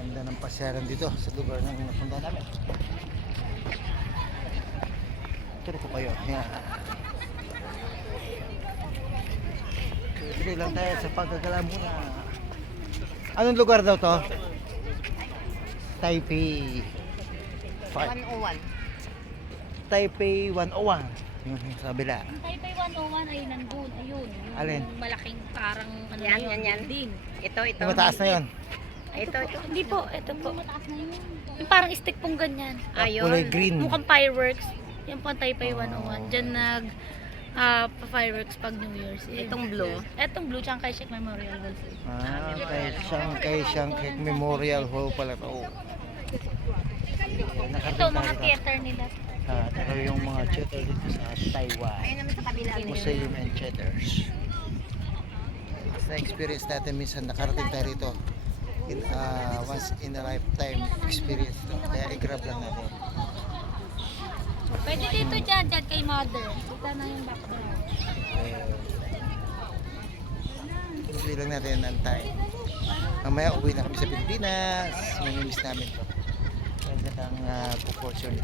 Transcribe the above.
Ganda ng pasyaran dito sa lugar ng napunta namin. Turo ko kayo. Yan. Tuloy lang tayo sa paggagala muna. Anong lugar daw to? Taipei 101. Taipei 101. Yung sa kabila. Ang Taipei 101 ay nandun. Ayun. Yung Alin? malaking parang ano Yan, yun, yan, yan. building. Ito. Yung mataas na yun. Ito. Hindi po, ito po. Mataas na yun. Yung parang stick pong ganyan. Ayun. Kulay green. Mukhang fireworks. Yan po ang Taipei Oh. 101. Diyan nag pa-fireworks pag New Year's Eve. Itong blue. Etong blue, Chiang Kai-shek Memorial Hall. Kay Shanghai Memorial Hall pala to. Ito, mga theater nila. Ito yung mga theater dito sa Taiwan. Ayun naman sa kabila. Museum and theaters. Na-experience natin minsan nakarating tayo rito. Once in a lifetime experience to. Kaya i-grab lang natin. Pwede dito dyan kay mother. Kita na yung background. Hindi lang natin antay. Mamaya uwi na kami sa Pilipinas. Mamimiss namin to. Ganda ng proportion.